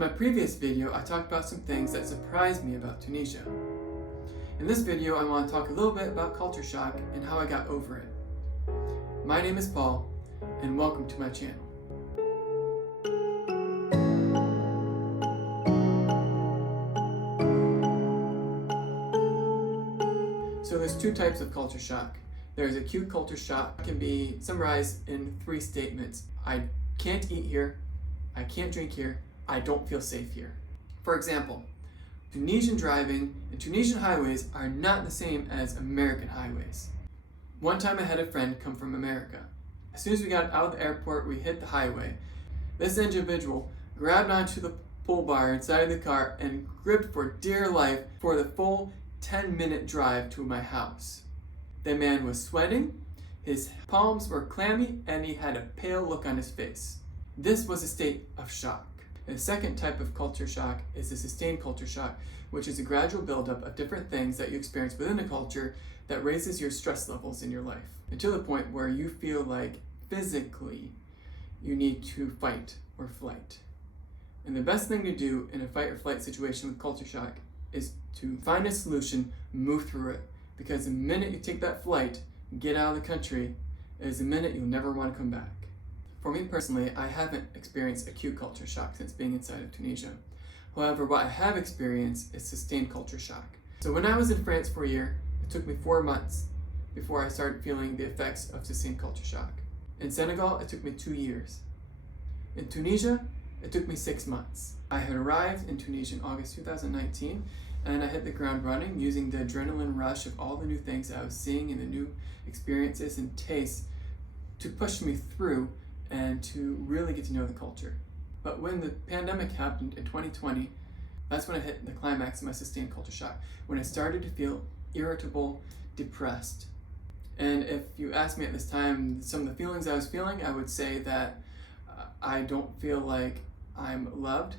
my previous video, I talked about some things that surprised me about Tunisia. In this video, I want to talk a little bit about culture shock and how I got over it. My name is Paul, and welcome to my channel. So there's two types of culture shock. There's acute culture shock. It can be summarized in 3 statements. I can't eat here, I can't drink here, I don't feel safe here. For example, Tunisian driving and Tunisian highways are not the same as American highways. One time I had a friend come from America. As soon as we got out of the airport, we hit the highway. This individual grabbed onto the pull bar inside the car and gripped for dear life for the full 10-minute drive to my house. The man was sweating, his palms were clammy, and he had a pale look on his face. This was a state of shock. The second type of culture shock is the sustained culture shock, which is a gradual buildup of different things that you experience within a culture that raises your stress levels in your life, until the point where you feel like physically you need to fight or flight. And the best thing to do in a fight or flight situation with culture shock is to find a solution, move through it. Because the minute you take that flight, get out of the country, is the minute you'll never want to come back. For me personally, I haven't experienced acute culture shock since being inside of Tunisia. However, what I have experienced is sustained culture shock. So when I was in France for a year, it took me 4 months before I started feeling the effects of sustained culture shock. In Senegal, it took me 2 years. In Tunisia, it took me 6 months. I had arrived in Tunisia in August 2019, and I hit the ground running using the adrenaline rush of all the new things I was seeing and the new experiences and tastes to push me through and to really get to know the culture. But when the pandemic happened in 2020, that's when I hit the climax of my sustained culture shock, when I started to feel irritable, depressed. And if you asked me at this time some of the feelings I was feeling, I would say that I don't feel like I'm loved.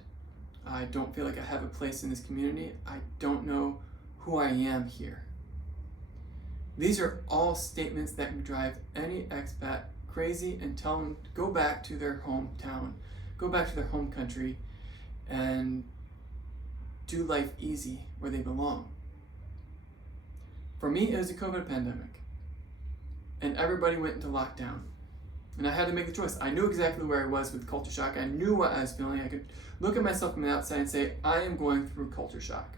I don't feel like I have a place in this community. I don't know who I am here. These are all statements that can drive any expat crazy and tell them to go back to their hometown, go back to their home country, and do life easy where they belong. For me, it was a COVID pandemic, and everybody went into lockdown. And I had to make the choice. I knew exactly where I was with culture shock. I knew what I was feeling. I could look at myself from the outside and say, I am going through culture shock.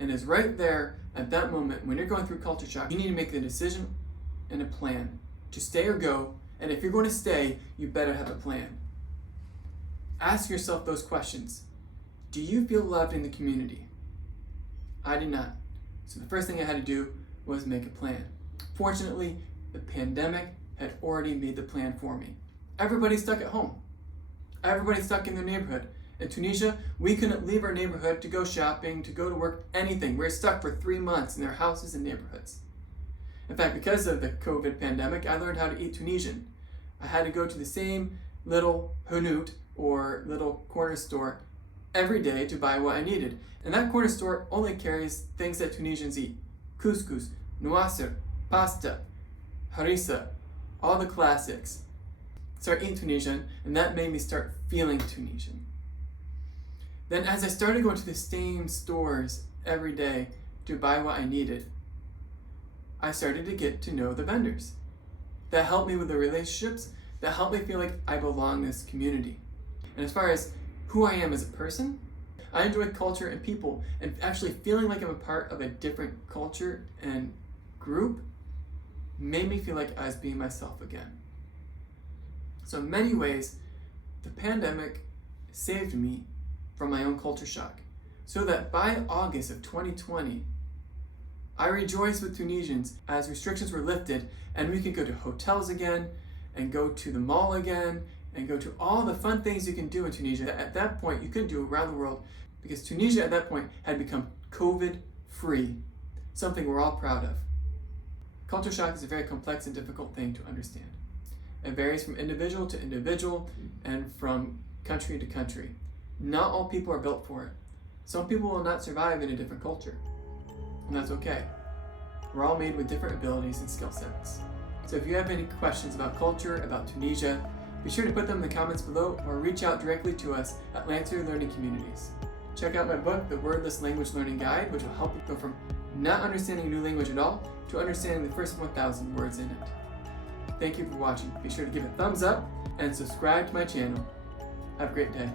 And it's right there at that moment when you're going through culture shock, you need to make the decision and a plan to stay or go. And if you're going to stay, you better have a plan. Ask yourself those questions. Do you feel loved in the community? I did not. So the first thing I had to do was make a plan. Fortunately, the pandemic had already made the plan for me. Everybody's stuck at home. Everybody's stuck in their neighborhood. In Tunisia, we couldn't leave our neighborhood to go shopping, to go to work, anything. We were stuck for 3 months in their houses and neighborhoods. In fact, because of the COVID pandemic, I learned how to eat Tunisian. I had to go to the same little hanout or little corner store every day to buy what I needed. And that corner store only carries things that Tunisians eat. Couscous, nouasser, pasta, harissa, all the classics. Start eating Tunisian, and that made me start feeling Tunisian. Then as I started going to the same stores every day to buy what I needed, I started to get to know the vendors. That helped me with the relationships, that helped me feel like I belong in this community. And as far as who I am as a person, I enjoy culture and people, and actually feeling like I'm a part of a different culture and group made me feel like I was being myself again. So in many ways, the pandemic saved me from my own culture shock, so that by August of 2020, I rejoiced with Tunisians as restrictions were lifted and we could go to hotels again and go to the mall again and go to all the fun things you can do in Tunisia that at that point you couldn't do around the world, because Tunisia at that point had become COVID-free, something we're all proud of. Culture shock is a very complex and difficult thing to understand. It varies from individual to individual and from country to country. Not all people are built for it. Some people will not survive in a different culture, and that's okay. We're all made with different abilities and skill sets. So if you have any questions about culture, about Tunisia, Be sure to put them in the comments below or reach out directly to us at Lancer Learning Communities. Check out my book, The Wordless Language Learning Guide, which will help you go from not understanding a new language at all to understanding the first 1,000 words in it. Thank you for watching. Be sure to give it a thumbs up and subscribe to my channel. Have a great day.